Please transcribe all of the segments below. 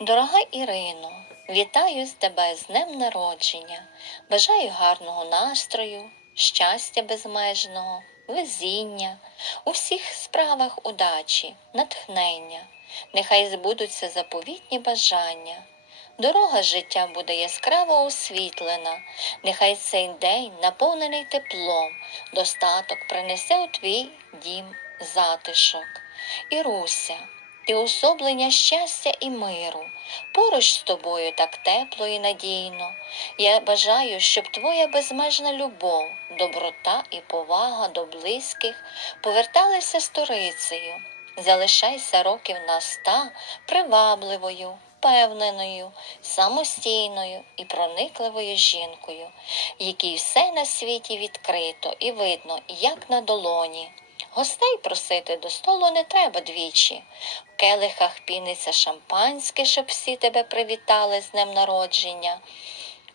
Дорога Ірино, вітаю з тебе з днем народження. Бажаю гарного настрою, щастя безмежного, везіння, у всіх справах удачі, натхнення. Нехай збудуться заповітні бажання. Дорога життя буде яскраво освітлена, нехай цей день наповнений теплом, достаток принесе у твій дім затишок. Іруся, ти особлення щастя і миру, поруч з тобою так тепло і надійно. Я бажаю, щоб твоя безмежна любов, доброта і повага до близьких поверталися сторицею. Залишайся років на ста привабливою, впевненою, самостійною і проникливою жінкою, якій все на світі відкрито і видно, як на долоні. Гостей просити до столу не треба двічі. В келихах піниться шампанське, щоб всі тебе привітали з днем народження.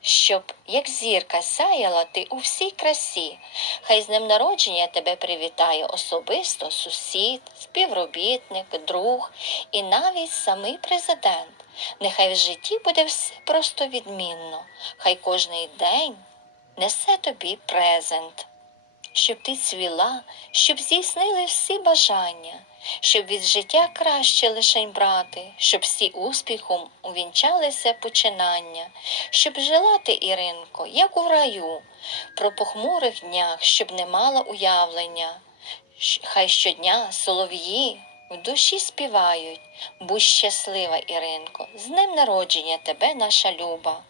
Щоб, як зірка, сяяла ти у всій красі, хай з днем народження тебе привітає особисто сусід, співробітник, друг і навіть самий президент. Нехай в житті буде все просто відмінно, хай кожний день несе тобі презент щоб ти цвіла, щоб здійснили всі бажання, щоб від життя краще лишень брати, щоб всі успіхом увінчалися починання, щоб жила ти, Іринко, як у раю, про похмурих днях, щоб не мала уявлення. Хай щодня солов'ї в душі співають, будь щаслива, Іринко, з днем народження тебе, наша люба.